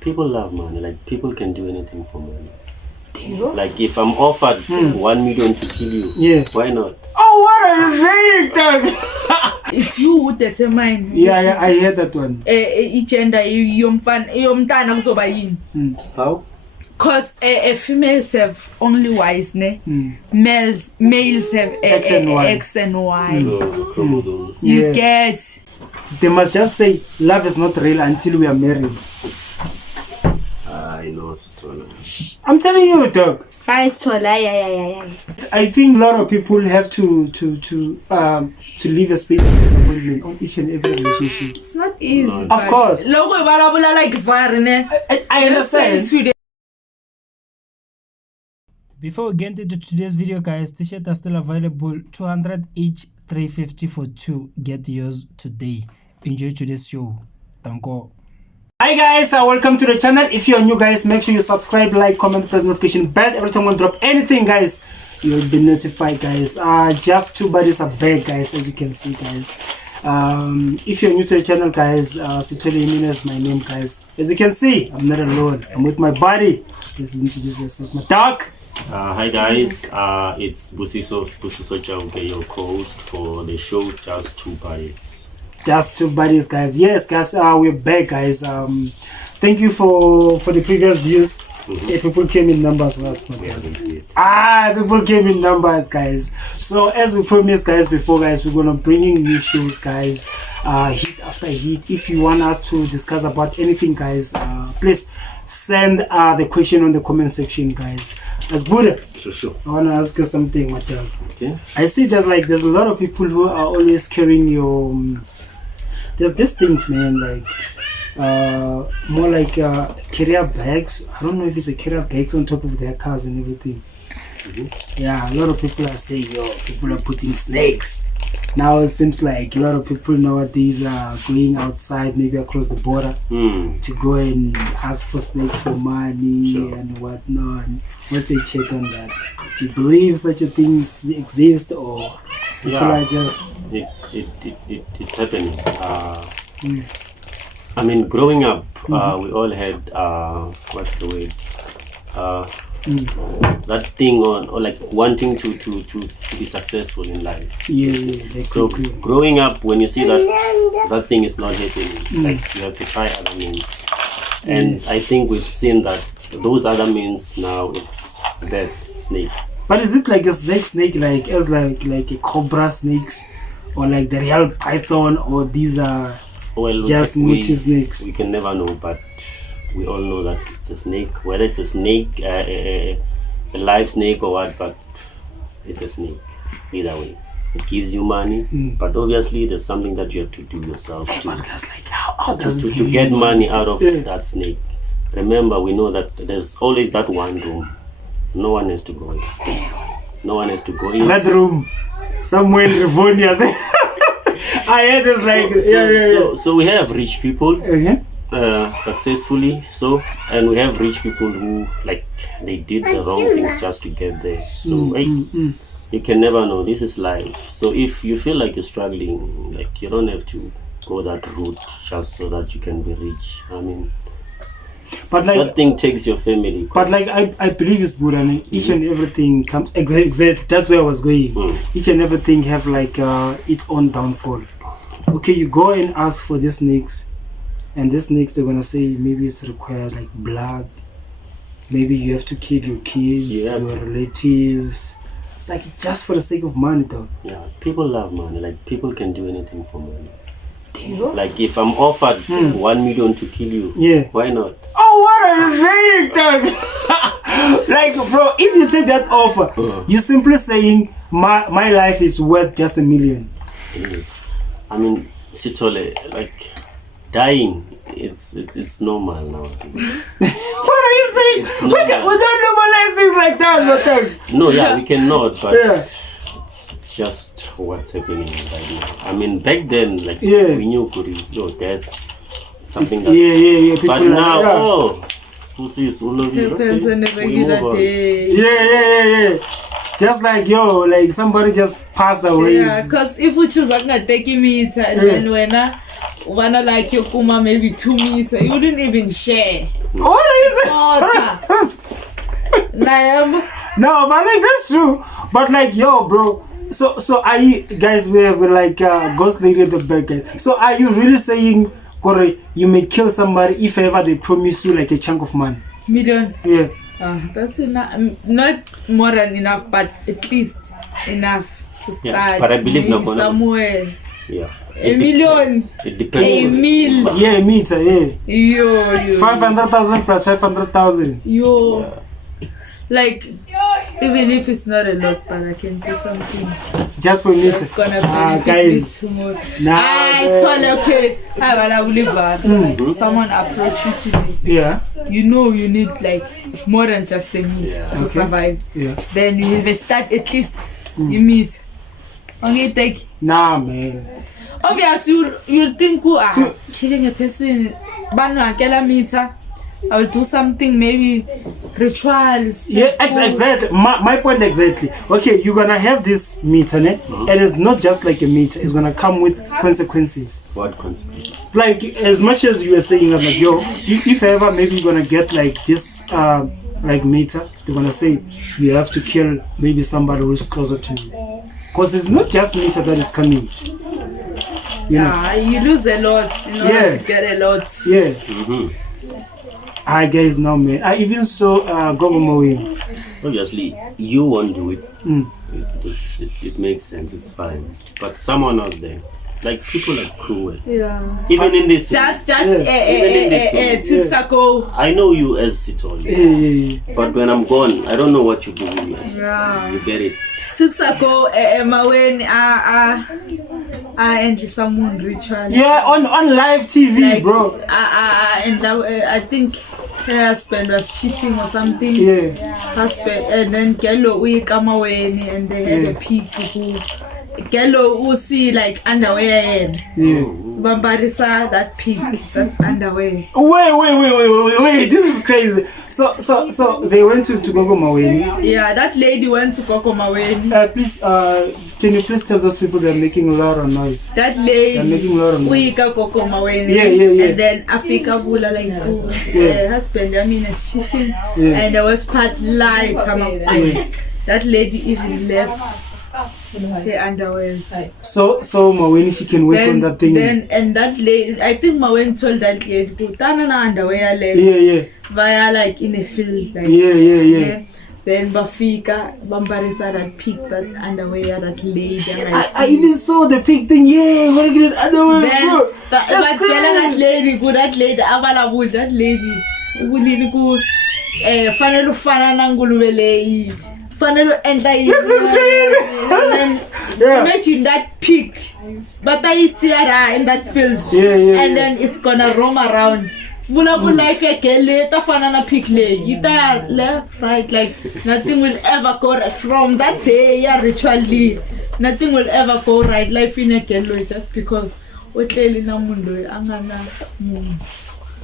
people love money. Like, people can do anything for money. You? Like, if I'm offered 1 million to kill you, Yeah. why not? Oh, what are you saying, Doug? It's you who determine. Yeah, I heard that one. Gender yomntana kuzoba yini. How? Cause a females have only Y's, ne? Males have X and Y. X and Y. The chromosome. You Yeah. get. They must just say love is not real until we are married. I know it's true. I'm telling you, Doug. Yeah. I think a lot of people have to leave a space of disappointment on each and every relationship. It's not easy. Of course. Logo balabula like var, ne? I understand. Today. Before we get into today's video, guys, t-shirts are still available. 200 each, 350 for 2. Get yours today. Enjoy today's show. Thank you. Hi guys, welcome to the channel. If you are new, guys, make sure you subscribe, like, comment, press notification bell. Every time I drop anything, guys, you'll be notified, guys. Just 2 bodies are back, guys, as you can see, guys. If you're new to the channel, guys, Sithole Yimina is my name, guys. As you can see, I'm not alone. I'm with my buddy. Let's introduce yourself. My dog. Hi guys, it's Busiso Chauke, your co-host for the show Just 2 Bodies. Just 2 bodies, guys. Yes, guys, we're back, guys. Thank you for the previous views. Yeah, people came in numbers last month. People came in numbers, guys. So as we promised, guys, before, guys, we're gonna bring in new shows, guys, hit after hit. If you want us to discuss about anything, guys, please send the question on the comment section, guys. That's good. Sure. I wanna ask you something, Matel. Okay. I see there's a lot of people who are always carrying your there's these things, man, like more like carrier bags. I don't know if it's a carrier bags on top of their cars and everything. Yeah, a lot of people are saying, people are putting snakes. Now it seems like a lot of people nowadays are going outside, maybe across the border, to go and ask for snakes for money and whatnot. What's your check on that? Do you believe such a thing exists, or people are just... It's happening. I mean, growing up, we all had what's the word? That thing or like wanting to be successful in life. Yeah. So growing up, when you see that thing is not happening, like you have to try other means. And I think we've seen that those other means now it's that snake. But is it like a snake like as like a cobra snakes, or like the real python, or these are just multi snakes? We can never know, but we all know that it's a snake. Whether it's a snake, a live snake or what, but it's a snake. Either way, it gives you money, but obviously there's something that you have to do yourself to get money out of that snake. Remember, we know that there's always that one room. No one has to go in. No one has to go in. That room, somewhere in Rivonia. I heard it's like So we have rich people successfully. And we have rich people who like they did the wrong things just to get there. So you can never know. This is life. So if you feel like you're struggling, like you don't have to go that route just so that you can be rich. I mean. But like that thing takes your family. But like I believe it's good, and each and everything comes exact. That's where I was going. Each and everything have like its own downfall. Okay, you go and ask for these snakes, and these snakes they're gonna say maybe it's required like blood. Maybe you have to kill your kids, your relatives. It's like just for the sake of money, though. Yeah, people love money. Like people can do anything for money. You? Like if I'm offered 1 million to kill you, why not? Oh, what are you saying, Doug? Like, bro, if you take that offer, you're simply saying my life is worth just $1 million. I mean, Sithole, like dying, it's normal now. What are you saying? It's We normal. don't normalize things like that, Doug. No, yeah, we cannot, but it's just what's happening right now. I mean, back then, like we knew your death, something that. People But now, Depends on the regular day. Yeah. Just like like somebody just passed away. Yeah, because if we choose like 30 meters and then when wanna like your kuma maybe 2 meters, you wouldn't even share. What is it? No, but like that's true. But like, yo, bro. So are you guys? We have like ghost lady at the back. Guys. So are you really saying, Corey, you may kill somebody if ever they promise you like a chunk of money? Million. Yeah. That's enough. Not more than enough, but at least enough to start. Yeah, but I believe maybe somewhere. Yeah. A million. It depends. A mil. Yeah, meter. Yeah. Yo. 500,000 plus 500,000. Yo. Yeah. Like, even if it's not a lot, but I can do something. Just for meter. It's gonna benefit guys. me tomorrow. Nah, It's totally okay. But I will leave someone approach you today. Yeah. You know you need like more than just a meat to survive. Yeah. Then you have a start at least you meet. Okay, take. Nah, man. Obviously, you think killing a person, I will do something, maybe rituals. Yeah, exactly. My point exactly. Okay, you're gonna have this meter, and it's not just like a meter. It's gonna come with consequences. What consequences? Like as much as you were saying, I'm like, yo, if ever maybe you're gonna get like this, like meter, they're gonna say you have to kill maybe somebody who's closer to you, because it's not just meter that is coming. You know? You lose a lot in order to get a lot. Yeah. I guess now, man. I even saw Gogo Moe. Obviously, you won't do it. It makes sense. It's fine. But someone out there, like people are cruel. Yeah. Even in this. Just even in this 2 weeks ago. I know you as Sitoli. But when I'm gone, I don't know what you do with me. Yeah. You get it. 2 weeks ago, Maweni, and someone ritual. Yeah, on live TV, Like, bro. And I think her husband was cheating or something. Yeah. Husband, and then Gello we come away and they had a pig who Gello who see like underwear. Yeah. Bambarisa that pig, that underwear. Wait. This is crazy. So they went to Gogo Maweni. Yeah, that lady went to Gogo Maweni. Please, can you please tell those people they're making a lot of noise? That lady, They're making a lot of noise. we got Gogo Maweni. Yeah. And then Africa Bula like husband, I mean, is cheating. And there was part light. That lady even left her underwear. So Maweni, she can work on that thing. And that lady, I think Maweni told that lady, put on an underwear Yeah. via like in a field. Like, Yeah. Then Bafika, Bambarisa that pig, that underwear, that lady. I even saw the pig thing. Yeah, what get underwear, Then, bro. but that lady, Abalabu, that lady, who need good, Fanelu Fananangulubele, Fanelu and This is crazy. Imagine that pig, but I see her in that field. Yeah. And then it's gonna roam around. Life later pick either left, right, like nothing will ever go right. From that day, ritually, nothing will ever go right. Life in a kello just because we clearly na mundo angana.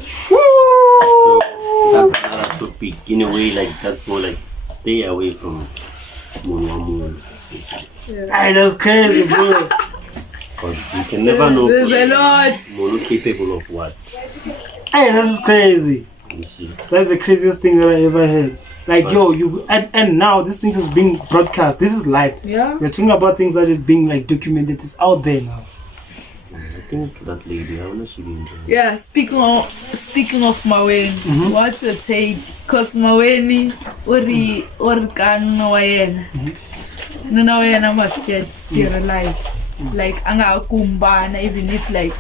So that's another topic in a way. Like that's so like stay away from Moon. That's crazy, bro. Because you can never know. There's a lot. Moon capable of what. Hey, this is crazy. That's the craziest thing that I ever heard. Like, yo, you and now this thing is being broadcast. This is live. Yeah. We're talking about things that are being like documented. It's out there now. I think that lady, I wanna see him. Yeah, speaking of Maweni, what's your take? Cause Maweni uri kano wayena. Nona wayena must get sterilized. Like anga kumbana, even if like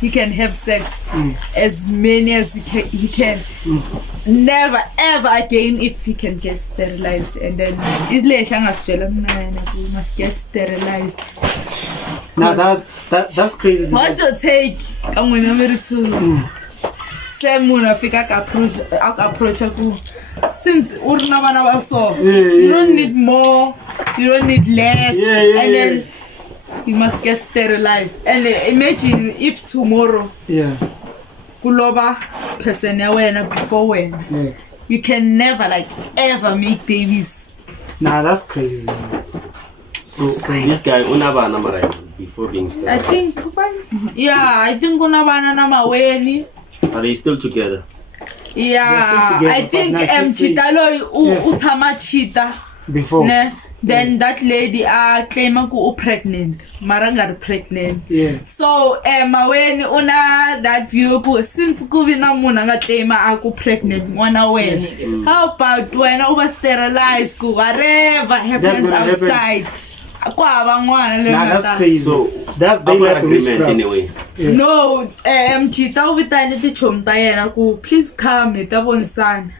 he can have sex as many as he can. Never ever again if he can get sterilized. And then he must get sterilized. Now that's crazy. What's your take? I'm going to same Munafika approach since Urnabana so you don't need more, you don't need less, and then you must get sterilized. And imagine if tomorrow Kuloba person before when you can never like ever make babies. Nah, that's crazy. So this guy Unabana before being sterilized. I think Yeah, I think kuna vana na maweni. Are they still together? Yeah, together, I think but now she's chita loyi Yeah. utshama chita. Before. Ne? Then that lady claima ku pregnant. Mara nga ri pregnant. Yeah. So maweni una that view ku since ku vi na munhu a nga claima aku pregnant n'wana wena. How about wena u va sterilize ku whatever happens gonna happen. outside. Ku hava n'wana leyi Nah, nga that's ta- crazy. So That's upper daylight agreement witchcraft. anyway. Yeah. No, chita u vitane tichomi ta yena ku please come hi ta vonisana.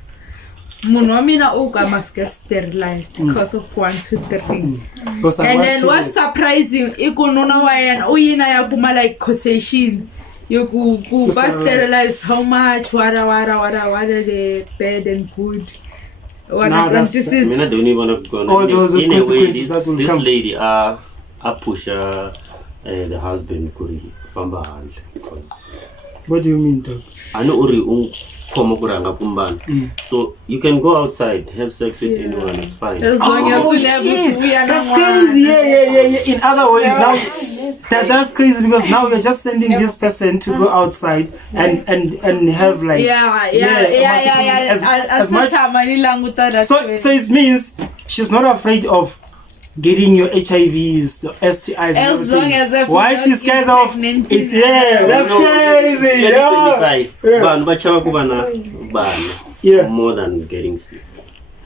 Munhu wa mina u ka must get sterilized because of 1 2 3. Because I And was then what's surprising i ku nuna wa yena u yina ya kuma like quotation yo ku ba sterilized how much what the bad and good. What Nah, that's- this is I don't even want to go All those in a way. consequences that will This come. lady push the husband kuri famba handle. What do you mean, dog? I know uri khoma kuranga kumbana. So you can go outside, have sex with anyone, it's fine. as long as Oh, you shit. never we are That's not crazy. Yeah. In other words, now that's crazy because now you're just sending this person to go outside and have like yeah as much. So it means she's not afraid of getting your HIVs, the STIs. and As long everything. as if why you're she's not scared of impregnating it's that's No, crazy. 2025. Yeah. Vanhu vachava kuva na vana Yeah. more than getting sick.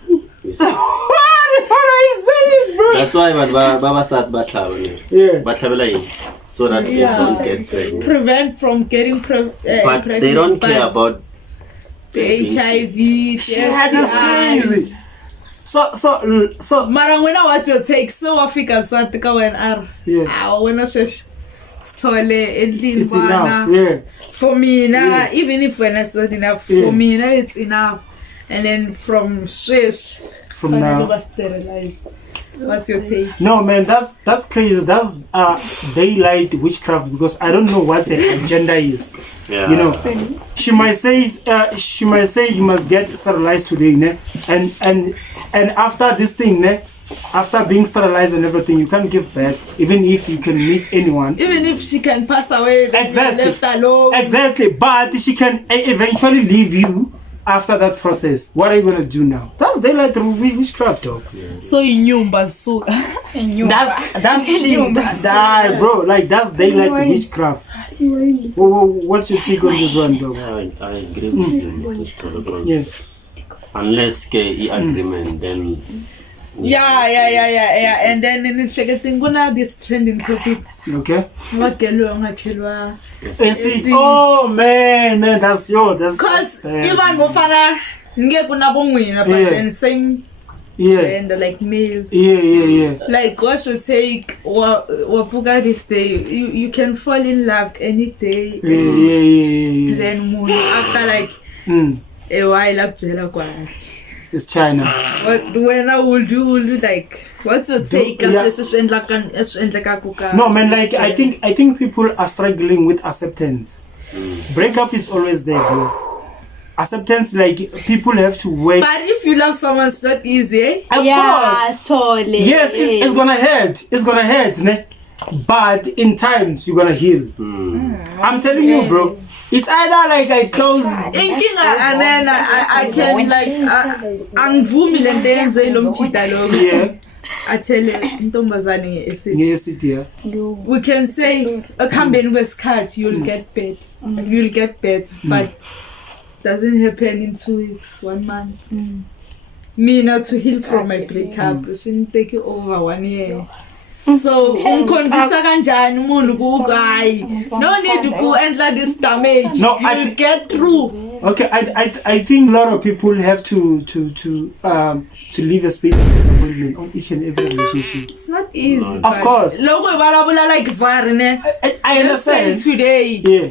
You see? What are you saying, bro? That's why vanhu vavasati vatlhava ne. Yeah. Vatlhavela yini? So that they don't get pregnant. prevent from getting But they don't care about the HIV, Yeah, that's crazy. So Mara wena what's your take? So wafika sati ka wena ar. Yeah. Wena shesh stole endlini it's enough. bana. Yeah. For me na Yeah. even if when it's not enough, Yeah. for me na it's enough. And then from shesh From now. sterilized. What's your take? No man, that's crazy. That's daylight witchcraft because I don't know what her agenda is. Yeah. You know, she might say you must get sterilized today, ne? And after this thing, ne? After being sterilized and everything, you can't give birth, even if you can meet anyone. Even if she can pass away, then Exactly. you're left alone. Exactly, but she can eventually leave you after that process. What are you gonna do now? That's daylight witchcraft, dog. So inyumba suka. That's cheap. Die, bro. Like that's daylight witchcraft. What's your take on this one, dog? I agree with you, Mr. Tologron. Yeah. Unless ke agreement, then Yeah. And then in second kuna this trending topic. Okay. Magelo ngachelwa. AC. Oh man, that's Cause even mofana nge kuna bongwina, but Yeah. then same yeah, gender like males. yeah. Like what you take wapuka this day, you can fall in love any day. Yeah. Then moon after like a while up jela kwa. It's China. When I will do like what's your take? Yeah. No man, like I think people are struggling with acceptance. Breakup is always there, bro. Acceptance, like people have to wait. But if you love someone, it's not easy. Eh? Of course. Totally. Yes, it's gonna hurt. It's gonna hurt, ne? But in times you're gonna heal. I'm telling you, bro. It's either like I close. Inkinga and then I can like angivumi le nto yenze lo mchita lo. Yeah. I tell you intombazane esithi Yes, it yeah. we can say akuhambeni kwesikhathi you'll get better but doesn't happen in 2 weeks 1 month. Mina to heal from my breakup shouldn't take over 1 year. So unkonvinsa kanjani umuntu ku hayi no need ku endla this damage. No, you'll get through. Okay, I think a lot of people have to leave a space of disappointment on each and every relationship. It's not easy. Of but course. Loko ibalabula like varne. I Let's say understand. today Yeah.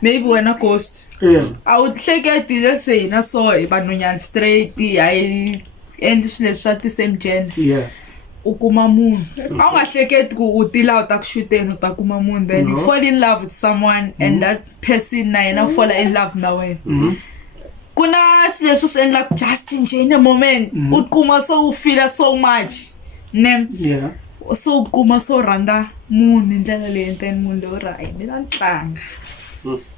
maybe when a ghost. Yeah. I would hleketi let's say na so vanhunyana straight I endli swilo swa the same gender. Yeah. Ukuma munhu a nga hleketi ku u tila u ta ku xuteni u ta kuma munhu then you fall in love with someone and that person na yena fall in love na wena kuna swilo leswi swi endlaka just nje in a moment u kuma so u feel so much ne Yeah. so kuma so randa munhu ndlela leyi then munhu lo right ni tlanga.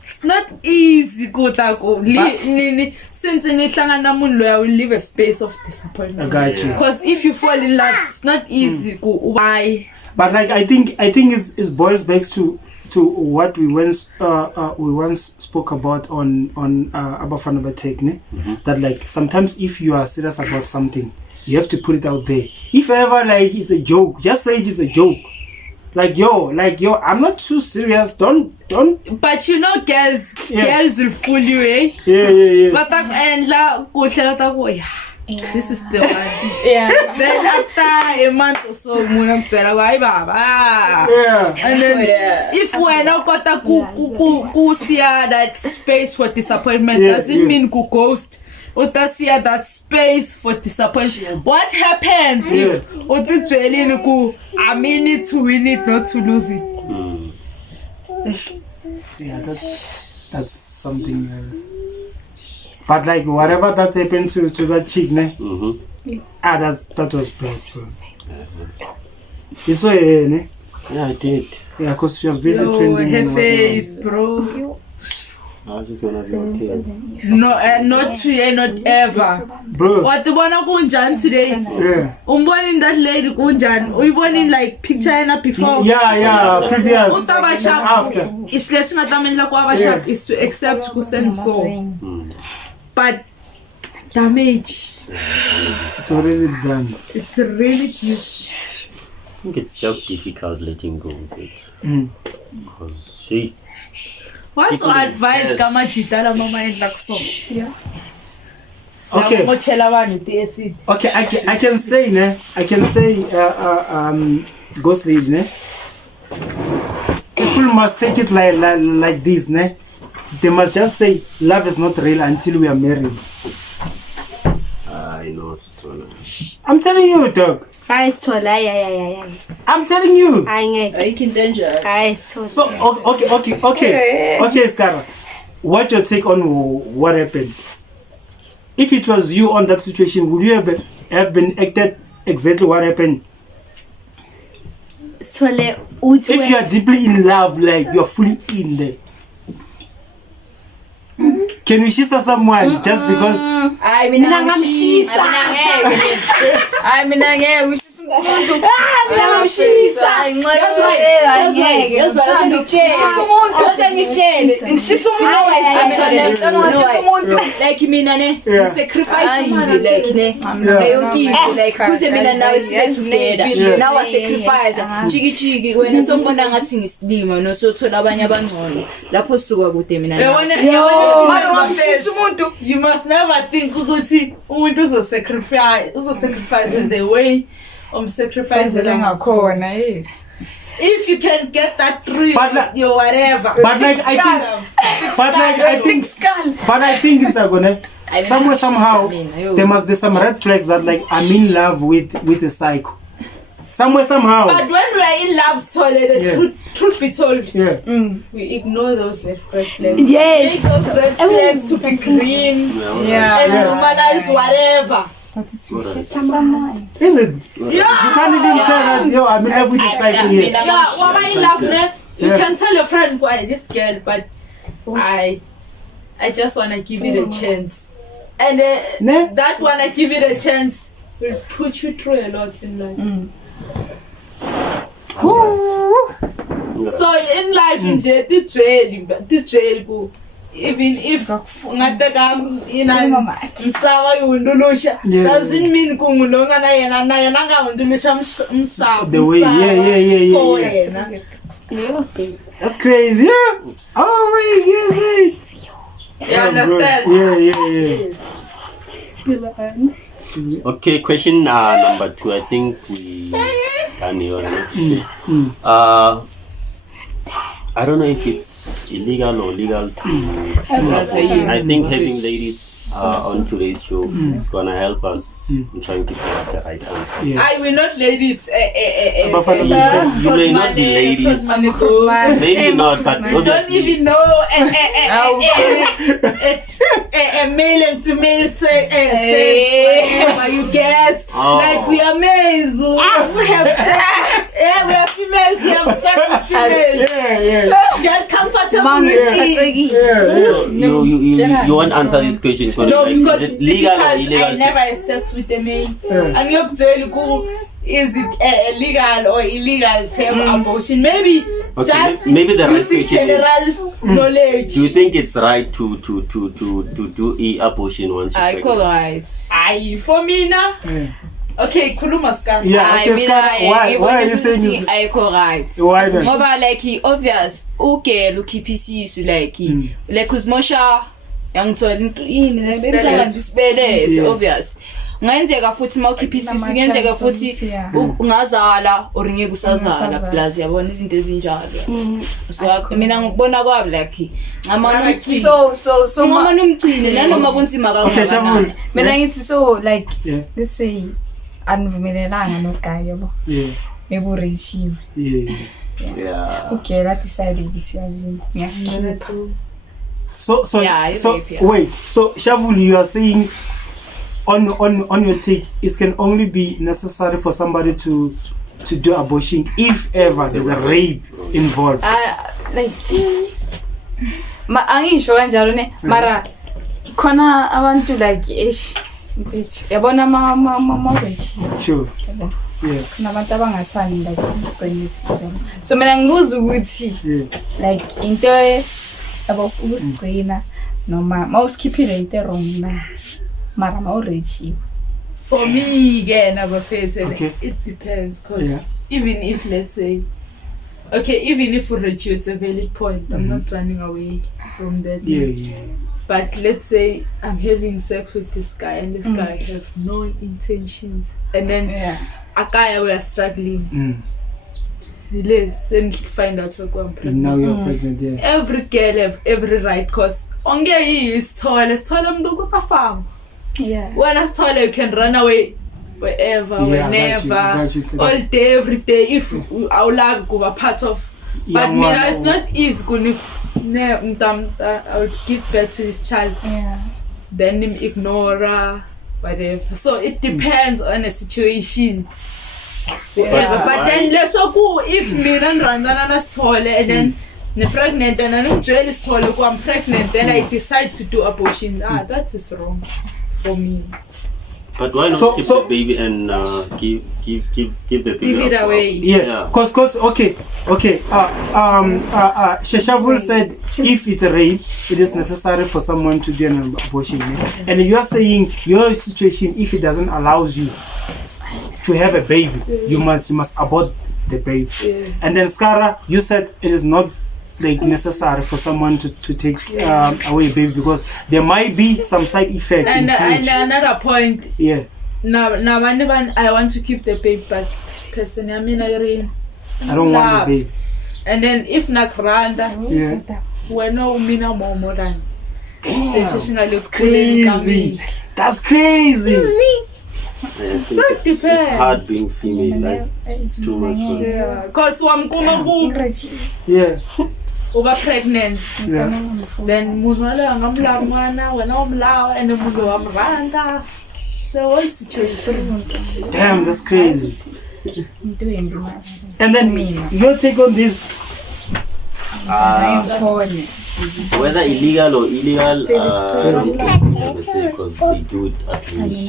It's not easy kota ku ni since ni hlangana munhu loya will leave a space of disappointment. I got you. Because if you fall in love, it's not easy ku why. But like I think it boils back to what we once spoke about on Abafana Batekne, that like sometimes if you are serious about something, you have to put it out there. If ever like it's a joke, just say it is a joke. Like yo, I'm not too serious. Don't. But you know, girls will fool you, eh? Yeah. But this is the one. Yeah. Then after a month or so, Yeah. and then if we're not got a ku see that space for disappointment, doesn't mean ku ghost. Uta see that space for disappointment. What happens if uta jelly ku I mean it to win it, not to lose it? Yeah, that's something else. But like whatever that happened to that chick, ne? That was bad, bro. You saw her, ne? Yeah, I did. Yeah, because she was busy Yo, trending. her face, bro. I just wanna be okay. No, not today, not ever. Bro. What the one kunjan today? Yeah. Born in that lady kunjan. We born in like picture and before. Yeah, previous. Utaba sharp. After. It's less not la kwa sharp is to accept kusen so. But damage. It's already done. It's really cute. I think it's just difficult letting go of it. Because she. What's People your advice invest. kama jitala mama and like so? Yeah. Okay. Okay, I can say, ne? Ghost lady, ne? People must take it like this, ne? They must just say love is not real until we are married. I know, Sitona. I'm telling you, dog. Hayi sithola yeah. I'm telling you. Hayi ngeke. Ayikho into enjalo. Hayi sithola. So okay, Skara. What's your take on what happened? If it was you on that situation, would you have been acted exactly what happened? Sithole uthi If you are deeply in love, like you're fully in there, can you shisa someone just because? Hayi mina ngamshisa. Mina ngeke ushisa umuntu. Ngamshisa. Like mina ne sacrifice like ne like kuze mina nawe sibe together now I sacrifice chiki wena sombona ngathi ngisilima no sothola abanye abangcono lapho suka kude mina umuntu you must never think ukuthi umuntu uzosacrifice the way sacrifice ngakhona yes. if you can get that through your whatever But I think it's gonna somewhere somehow there must be some red flags that like I'm in love with a psycho. Somewhere somehow. but when we are in love story the truth be told we ignore those red flags. Yes. Make those red flags to be green and normalize whatever. Is it? You can't even tell that I'm in love with the psycho here. Yeah, when I'm in love, you can tell your friend, "Why this girl?" But I just wanna give it a chance, and that wanna give it a chance will put you through a lot in life. So in life, in jail, the jail, even if ngateka msava yundulusha doesn't mean kumulonga na yena nga hundulusha msava The way, yeah. That's crazy, yeah. Oh my God, you understand? Yeah. Okay, question number 2. I think we can hear it. I don't know if it's illegal or legal to. I think having ladies on today's show is gonna help us in trying to get the right answer. Yeah. I will not ladies. You may not be ladies, maybe not, but You don't even know a male and female sex, whatever you get. Like we are males who have sex. to have sex with females. Yeah. Get comfortable Man, with it. So you want to answer this question? No, Like, because is it's it legal or difficult. illegal? I never had sex with a man. Yeah. And you're telling me, is it legal or illegal to have abortion? Maybe Okay, just maybe the right using question general knowledge. Do you think it's right to do abortion once you're pregnant? Right. Aye, for me now. Yeah. Okay, khuluma ska. Yeah, okay, Scar, why are you saying this? Ayikho right. Why then? Ngoba like obvious ugel ukhipha isisu like uzimosha yangithola into yini Sibeletho. isibeletho Yeah. obvious. Ngenzeka futhi mawukhipha isisu ngenzeka futhi ungazala or ngeke usazala plus yabona izinto ezinjalo. So mina ngikubona kwami like ngamana ucini. So Ngamana umcini nanoma kunzima Okay, kangakanani. Shavul. mina ngithi so like Yeah. let's say anivumelelanga noguy yabo Yeah. eburechiwe Yeah. Yeah. okay la decide ukuthi yazini ngiyasikhipha So Yeah, I so rape, yeah. wait. So Shavul, you are saying on your take, it can only be necessary for somebody to do abortion if ever there's a rape involved. like angisho kanjalo ne mara khona abantu like mfethu yabona ma Sure. Yeah. khona abantu abangathani like isiqiniselo so mina ngibuza ukuthi Yeah. like into abakusigcina noma mawusikhiphile into wrong na mara mawurechiwe For me, again, Okay. it depends. Because Yeah. even if, let's say, okay, even if we reach you, it's a valid point. I'm not running away from that. Yeah. Yeah. But let's say I'm having sex with this guy and this guy have no intentions. And then a guy we are struggling. Let's find out what I'm And pregnant. now you're pregnant. Yeah. Every girl have every right because onge is tall. It's tall. I'm not going farm. yeah When I tall, you can run away wherever, Yeah, I whenever, got you to all that. day, every day. If our love go a part of, Yeah, but me, man, it's not easy. I would give birth to this child, yeah then him ignore her, whatever. So it depends on the situation. Whatever. But then let's go if me and Randana is tall and then I'm pregnant and I'm jealous tall, I'm pregnant, then I decide to do abortion. That is wrong for me. But why not So- keep so- the baby and give the baby Give it up? away. Yeah, cause okay. Shavul said if it's a rape, it is necessary for someone to do an abortion. Yeah? And you are saying your situation, if it doesn't allows you to have a baby, you must abort the baby. Yeah. And then Skara, you said it is not like necessary for someone to take away a baby because there might be some side effect in And future. another point, Yeah. now I want to keep the baby, but personally, I mean, I don't want the baby. And then if not Randa, Yeah. we're no mina more than That's crazy. That's crazy. I think it's hard being female. Like, it's too much. Yeah, cause Yeah. over pregnant, Yeah. then munwala ngamla mwana wena umlawa and mundu wamranda. The whole situation. Damn, that's crazy. And then your take on this? Whether illegal or illegal, because they do it at least.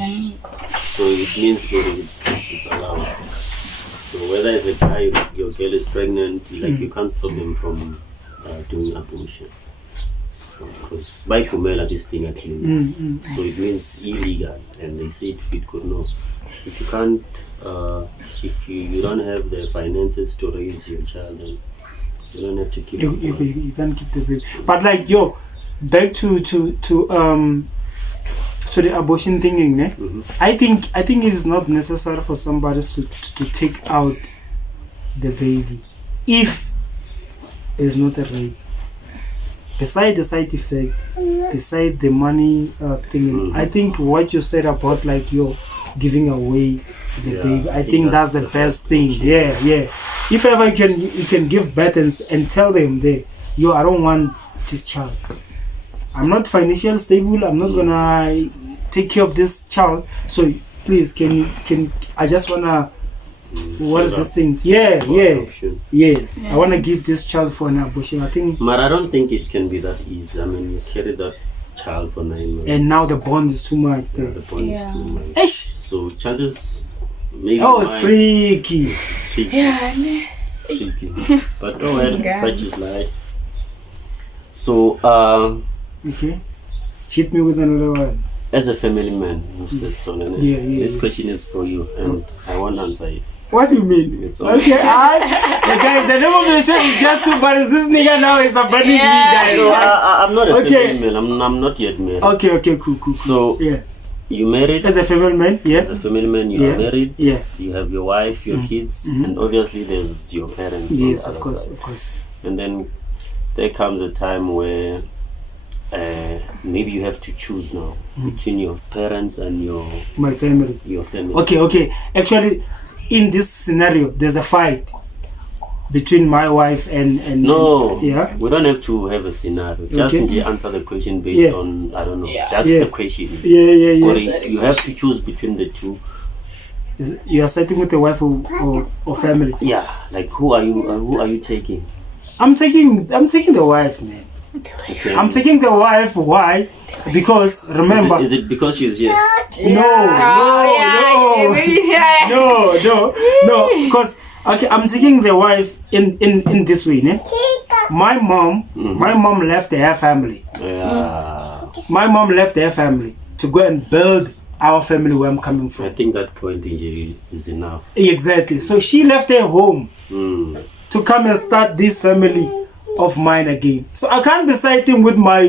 So it means that it's allowed. So whether it's a guy, your girl is pregnant, like you can't stop them from doing abortion. Because by Kumela, this thing at least. So it means illegal, and they say it could no. If you can't, if you don't have the finances to raise your child, then you don't have to keep it. You can't keep the baby. But like back to the abortion thing, eh? I think it is not necessary for somebody to take out the baby if it is not a rape. Beside the side effect, beside the money thing, I think what you said about like you're giving away the baby, I think that's the best thing. Yeah. If ever you can give birth and tell them I don't want this child. I'm not financially stable. I'm not gonna take care of this child. So please, can I just wanna what is these things? Yeah. Yes. I want to give this child for an abortion. I think. But I don't think it can be that easy. I mean, you carry that child for 9 months. And now the bond is too much there. The bond is too much. Eish. So chances maybe. Oh, it's tricky. It's tricky. Yeah, Tricky. But oh well, such is life. So Okay. Hit me with another one. as a family man, Mr. Stone, Yeah. this question is for you, and I won't answer it. What do you mean? It's Okay, guys, the name of the show is just too, but this nigga now is abandoning me, guys. So I'm not a Okay. family man. I'm not yet married. Okay, cool. So Yeah. you married. As a family man, yeah. As a family man, you are married. Yeah. You have your wife, your kids, and obviously there's your parents. on Yes, the of other course, side. of course. And then there comes a time where maybe you have to choose now between your parents and My family. your family. Okay. Actually, in this scenario, there's a fight between my wife and No, yeah. we don't have to have a scenario. Just Okay. answer the question based Yeah. on, I don't know, Yeah. just Yeah. the question. Yeah. Or you have to choose between the two. You are sitting with the wife or family. Yeah, like who are you taking? I'm taking the wife, man. Okay. I'm taking the wife. Why? Because remember, Is it because she's here? no. Because okay, I'm taking the wife in this way, ne? My mom left her family. Yeah. My mom left her family to go and build our family where I'm coming I from. think that point injury is enough. Exactly. So she left her home Mm. to come and start this family of mine again. So I can't be siding with my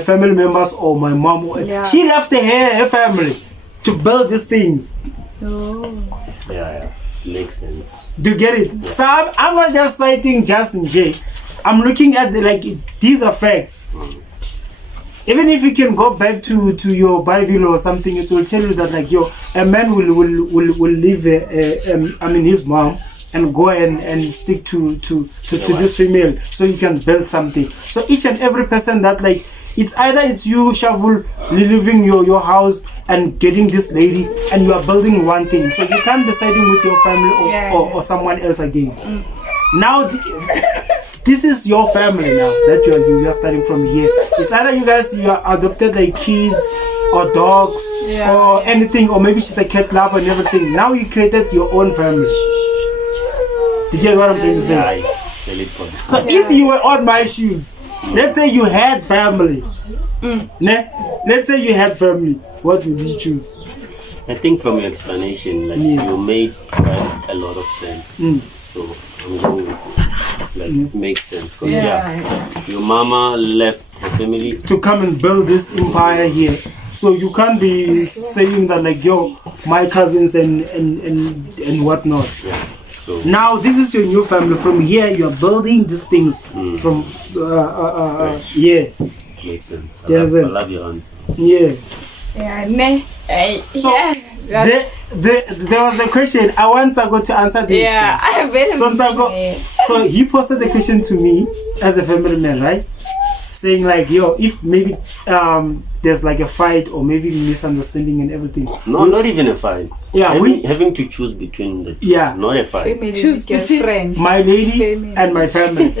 family members or my mom. Yeah. She left her family to build these things. Yeah. Makes sense. Do you get it? So I'm not just citing Justin J. I'm looking at these are facts. Even if you can go back to your Bible or something, it will tell you that a man will leave his mom and go and stick to this female so you can build something. So each and every person that it's either it's you, Shavul, leaving your house and getting this lady and you are building one thing. So you can't be siding with your family or someone else again. Now this is your family now that you are starting from here. It's either you guys you are adopted kids or dogs or anything, or maybe she's a cat lover and everything. Now you created your own family. Do you get what I'm trying to say? Yeah, valid point. So if you were on my shoes, let's say you had family. Let's say you had family, what would you choose? I think from your explanation, you made quite a lot of sense. So I'm going with makes sense. 'Cause, your mama left her family To come and build this empire here. So you can't be saying that my cousins and whatnot. So Now this is your new family. From here you are building these things from makes sense. I Yes, love your answer. So there was a question. I want Tsago to answer this. So Tsago, so he posted the question to me as a family man, right? Saying if maybe there's a fight or maybe misunderstanding and everything. No, not even a fight. Yeah, having to choose between the two. Yeah. Not a fight. Choose between friend. My lady and my family.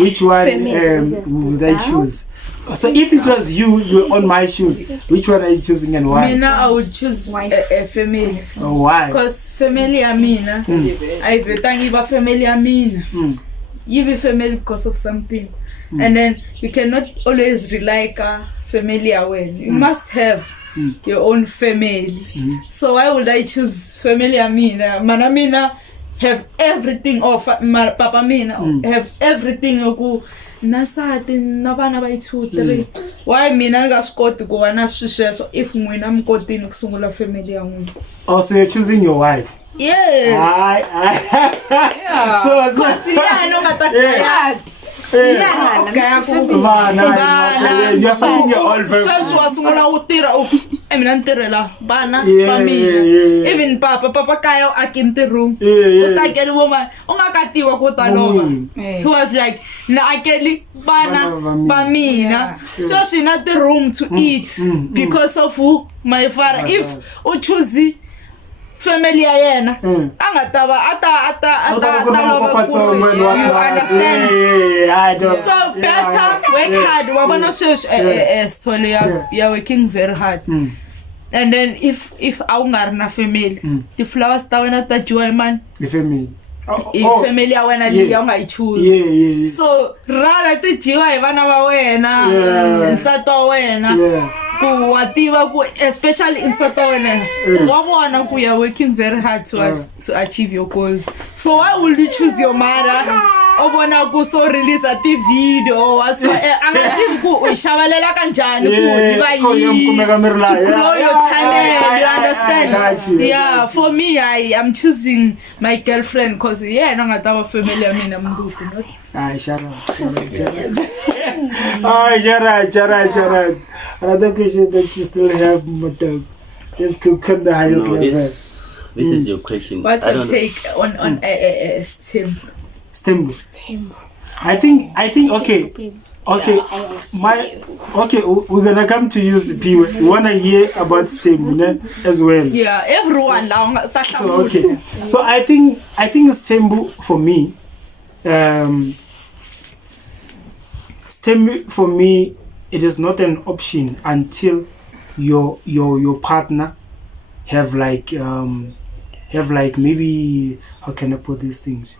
Which one would I choose? So if it was you're on my shoes, which one are you choosing and why? Mina, I would choose a family. Oh, why? Because family amina, I betangiba family amina. You be family because of something. And then you cannot always rely on family away. You must have your own family. So why would I choose family amina? Manamina have everything of papa mina have everything oku nasati nabana by 2 3. Why mina ngaskoti go na sweswo if mwina mkotini kusungula family yangu? Also you're choosing your wife. Yes. So you're starting your own family. Even papa kayo akintiru. He was like na akeli bana bamina. So she not the room to eat because of who my father. If choose family ya yena anga ta va ata understand so better work hard wa bona sweswi story ya working very hard and then if awungari na family the flowers ta wena ta dyiwa man the family family ya wena leyi u nga yi choose so rather ti dyiwa hi vana va wena nsati wa wena ku wa tiva ku especially nsati wa wena wa vona ku you're working very hard to achieve your goals so why would you choose your mother o vona ku so release a video anga tivi ku u xavalela kanjani ku yi va yi grow your channel you understand yeah for me I'm choosing my girlfriend because yena nga ta va family ya mina munduku shut up. Another question that you still have, Madam. Let's go on the highest level. This is your question. What's your take on STEM? I think okay. We're gonna come to you, P. We wanna hear about STEM, you know, as well. Yeah, everyone now. So okay. So I think STEM for me, STEM for me, it is not an option until your partner have like maybe, how can I put these things?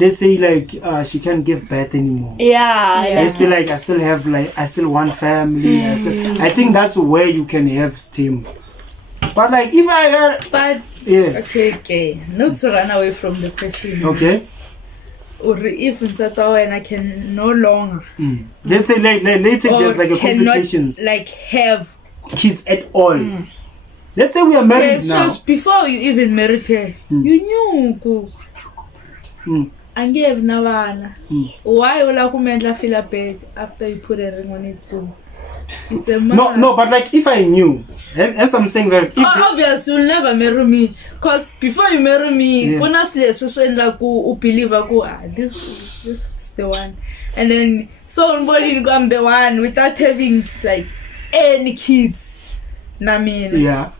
Let's say like she can't give birth anymore. Yeah. I still want family. I think that's where you can have STEM. But like if I got okay. Not to run away from the question. Okay. Or if and I can no longer. Let's say there's like a complications. Like have kids at all. Let's say we are married now. So before you even married her, you knew and gave Navana. Why will I come feel bad after you put a ring on it too? It's a no, but like if I knew, as I'm saying that obviously you'll never marry me, cause before you marry me, honestly, so like who believe this is the one, and then somebody go the one without having like any kids. Yeah,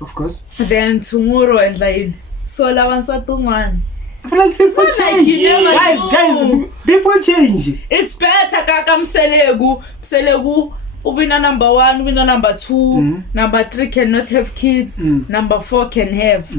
of course. Then tomorrow and like so lavansa one. I feel like people change. Guys, people change. It's better kaka mselegu. Ubina number 1, ubina number 2, number 3 cannot have kids, number 4 can have.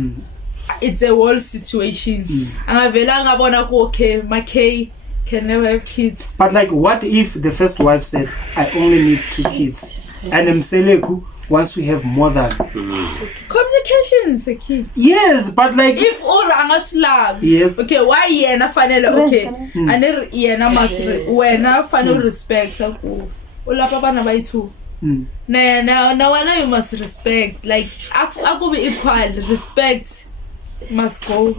It's a whole situation. Angavela ngabona ku okay, my K can never have kids. But like, what if the first wife said, I only need 2 kids, and Mseleku wants to have more than? Complications, okay. Yes, but like if ura angaslab. Yes. Okay, why yena fanele okay? Ane yena must wena fanele respect aku. Ulapha bana bayithu. Na wena you must respect. Like aku be equal. Respect must go.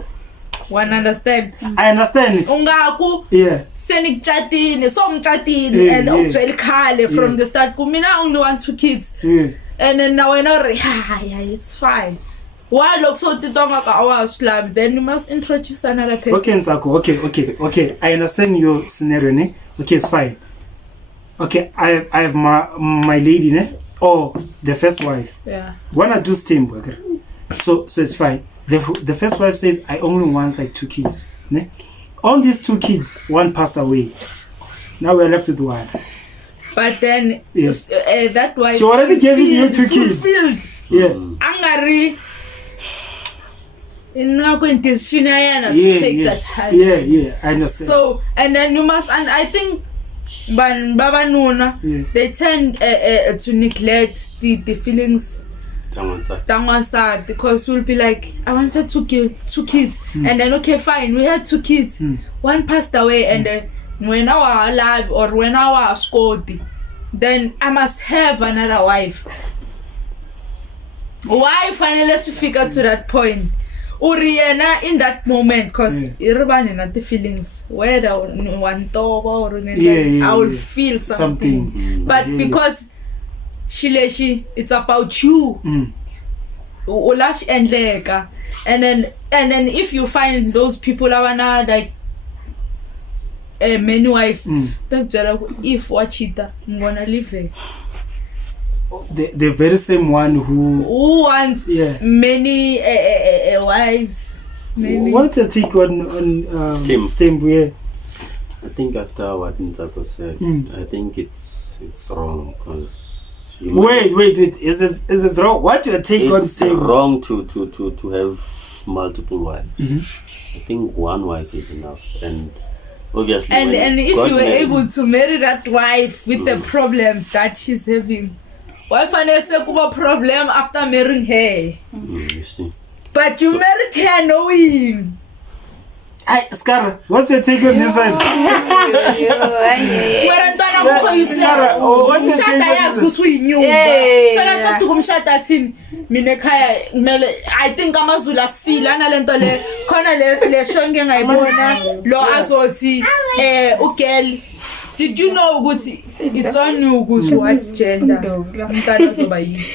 One understand? I understand. Ungaku senikchatini, somchatini and ugcwele khale from the start. Kumina only want 2 kids. And then now I know it's fine. Why look so titonga ka awaslab? Then you must introduce another person. Okay, Nsako. Okay. I understand your scenario, ne? Okay, it's fine. Okay, I have my lady, ne? Or the first wife. Yeah. Wanna do STEM worker. So it's fine. The first wife says I only want like 2 kids. Ne? All these 2 kids, one passed away. Now we're left with 1. But then that wife she already gave you 2 kids. Yeah. Angari not going to take that child. Yeah, I understand. So and then you must, and I think Baba Nuna, they tend to neglect the feelings Tangwasa, because you'll be like, I wanted 2 kids, and then okay, fine, we had 2 kids, 1 passed away, and when I was alive or when I was scored, then I must have another wife. Why finally to figure to that point? Uriana in that moment, because you're running at the feelings, whether one top or I will feel something. But because she, it's about you. Ulash and lega. And then if you find those people are like many wives, if wachita, I'm gonna leave it. the very same one who wants Yeah. many wives. Many. What's your take on Stembu? Yeah. I think after what Ntako said, Mm. I think it's wrong because Wait. Is it wrong? What's your take on it's Stembu? wrong to have multiple wives. Mhm. I think one wife is enough, and obviously, And when if God you were made- able to marry that wife with the problems that she's having, why finance a problem after marrying her? you see, But you married her knowing. Hey, Scar, what's your take on this one? Where ntwana kukho Scar, what's your take umshada on yazi this? ukuthi uyinyumba Yeah. sekaceda ukumshada thini mina ekhaya kumele I think amazulu asila nalento le khona le show ngeke ngayibona lo azothi ugirl did you know ukuthi it's on you ukuthi what gender umntana zoba yini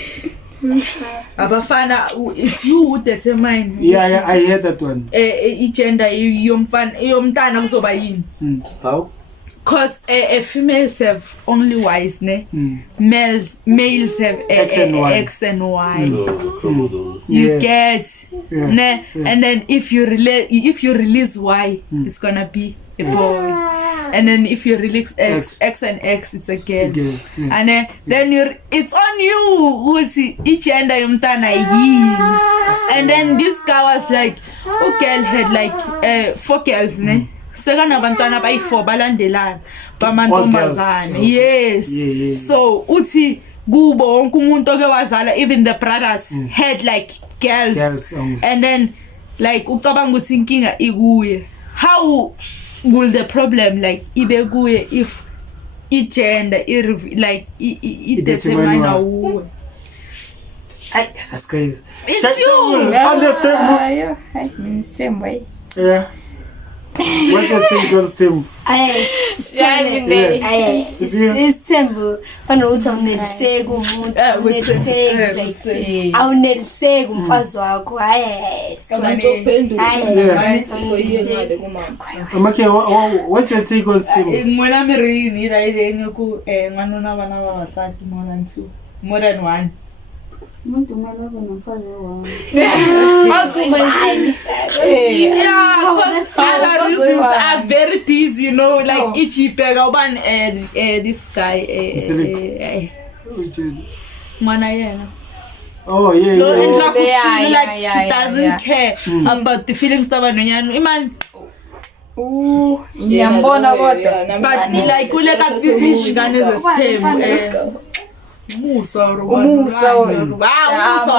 abafana it's you who determine Yeah, I heard that one. igender yomntana kuzoba yini how? because females have only Y's ne Mm. males have X and Y. X and Y. The chromosome. You Yeah. get Yeah. ne and then if you release Y it's gonna be a boy and then if you release X and X it's a girl Girl, yeah. and then it's on you ukuthi igender yomntana yini and then this guy was like girl had like 4 girls ne sekanabantwana bayi4 balandelana bamantombazane yes Yeah. so uthi kubo wonke umuntu oke wazala even the brothers had like girls and then like ucabanga ukuthi inkinga ikuye how will the problem like ibe kuye if igender like determine uwe That's crazy. It's Check you. on the Stembu. Same way. Yeah. What's your take on Stembu? Isithembu fanokuthi awuneliseki umuntu awuneliseki umfazi wakho Amake, what's your take on Stembu? ngwena mirini ira ile nyoku nwanona bana babasadi more than one umuntu ngalabo nomfazi wawo yeah because other reasons are very busy you know like ichipeka ubani this guy mwana yena Oh, yeah. no and Yeah. like she doesn't care about the feelings tabanonyana imani Ngiyambona kodwa. but like kule kathi ishikane zesithembu umusa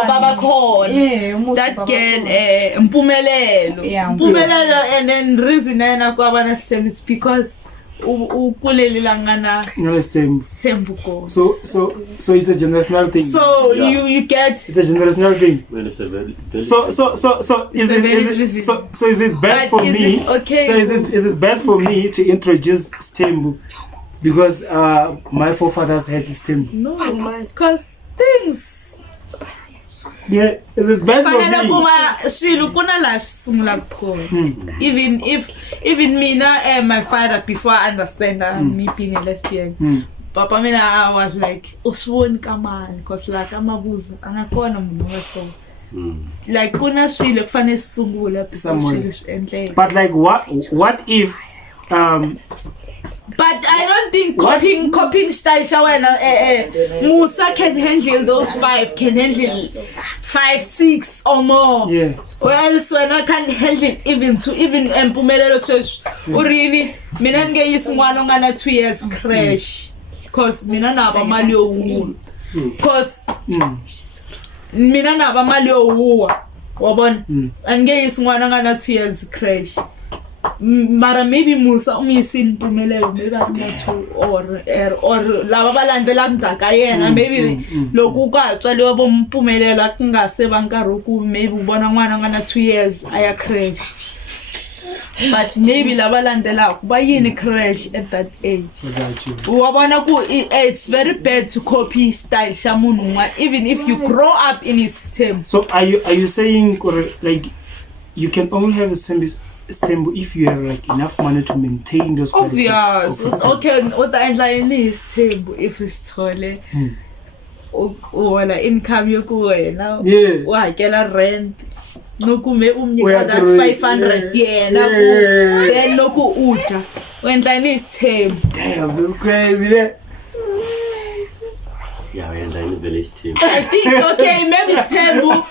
baba khona that girl impumelelo and then reason ena kwabana same is because ukulelila ngana Stembu ko So it's a generational thing. so you get It's a generational thing. Well, it's a very So is it bad But for is me? it okay? So is it bad for me to introduce Stembu because my forefathers had Stembu? no because things Yeah, is it bad fanele for me? kuma shilo kuna la sungula khona even mina my father before I understand me being a lesbian papa mina I was like usiboni kamani because like amabuza angakona umuntu waso like kuna shilo kufanele sisungula Somewhere. enhle But like what if but I don't think copying style shawena Musa can handle those 5 can handle 5 6 or more yeah. well so I can handle even empumelelo sweswi urini mina ngeyisa ngwana ngana 2 years crash because mina naba mali yowuwa because mina naba mali yowuwa wabona angeyisa ngwana ngana 2 years crash mara maybe Musa umyisini impumelelo maybe akunathu or laba balandela kundaka yena maybe lokhu kwacaliwe bomphumelela kungase bankaroku maybe ubona ngwana ngana 2 years aya crash but maybe laba landela kuba yini crash at that age wabona ku it's very bad to copy style shamunhu even if you grow up in his term. So are you saying or like you can only have a Stembu if you have like enough money to maintain those qualities? Obvious. Okay, what the endline is Stembu if it's tole. uhola income yokuwena Yeah. uhakela rent nokume umnyika Uya that through- 500 yena Yeah. then loku uja wenta isithembu. Damn, that's crazy. Yeah. Yeah, we are in the village team. I think okay maybe isithembu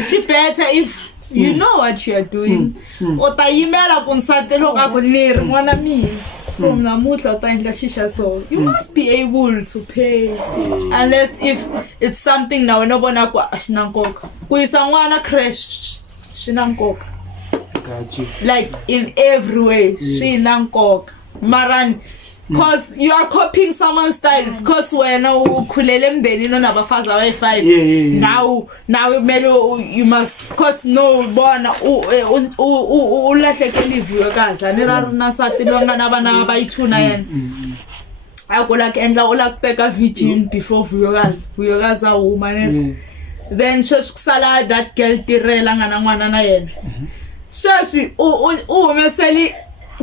she better if you know what you are doing o ta yimela ku nsati loko a ku ni ri n'wana mina from namuntlha u ta endla xixa so you must be able to pay unless if it's something na wena u vona ku a xi na nkoka ku yisa n'wana crash swi na nkoka Got you. like in every way swi na nkoka mara because you are copying someone's style because wena ukhulele emndenini onabafazi abayi-5 Yeah. now you must because no bona ulahlekele iviwekazi ani ra ri na sati loyi nga na vana abayi-2 na yena a ku la ku endla u la ku teka virgin before viwekazi a huma ni then sweswi ku sala that girl tirhela nga na n'wana na yena sweswi u humeseli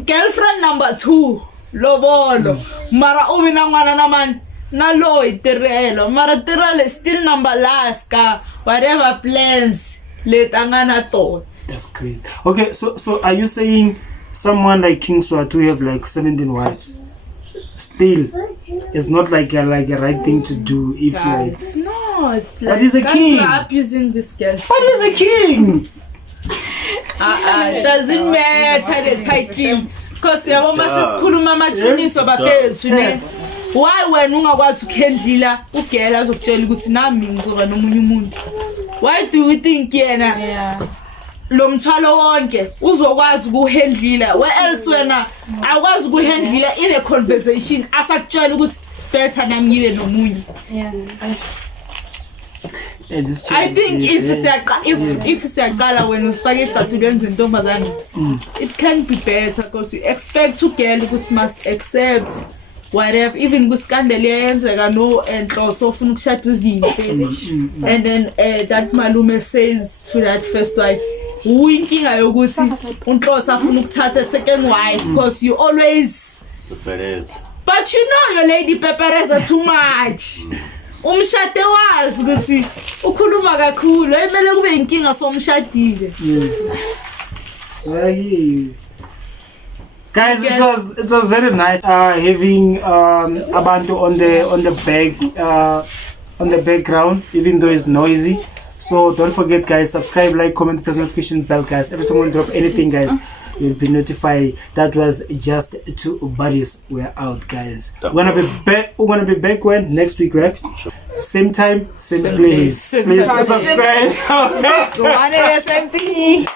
girlfriend number 2 lovolo mara u vi na n'wana na mani na loyi tirhelo mara tirhelo still number last ka whatever plans leti a nga na tona. That's great. Okay, so are you saying someone like King Swat who have like 17 wives still it's not like a right thing to do if like It's not. But he's a guys king. are abusing this girl. but he's a king. Doesn't matter the title. Because yabo masisikhuluma amaqiniso bafethu ne. Why wena ungakwazi ukhendlila ugela azokutshela ukuthi nami ngizoba nomunye umuntu? Why do you think yena lo mthwalo wonke uzokwazi ukuhendlila where else wena akwazi ukuhendlila in a conversation asakutshela ukuthi better nami ngibe nomunye? I think if siyaqala wena usifake isicathulweni zentombazane it can be better because you expect to girl ukuthi must accept whatever even kuskandal yenzeka no enhloso ufuna ukushada uvinhle and then that malume says to that first wife uyinkinga yokuthi unhloso afuna ukuthatha second wife because you always but you know your lady pepereza too much umshade wazi ukuthi ukhuluma kakhulu emele kube inkinga somshadile. Guys, it was very nice having abantu on the background, even though it's noisy. So don't forget, guys, subscribe, like, comment, press notification bell, guys. Every time we drop anything, guys, you'll be notified. That was just 2 buddies. We're out, guys. We're gonna be back when next week, right? Same time, same place. Please subscribe. One SMP.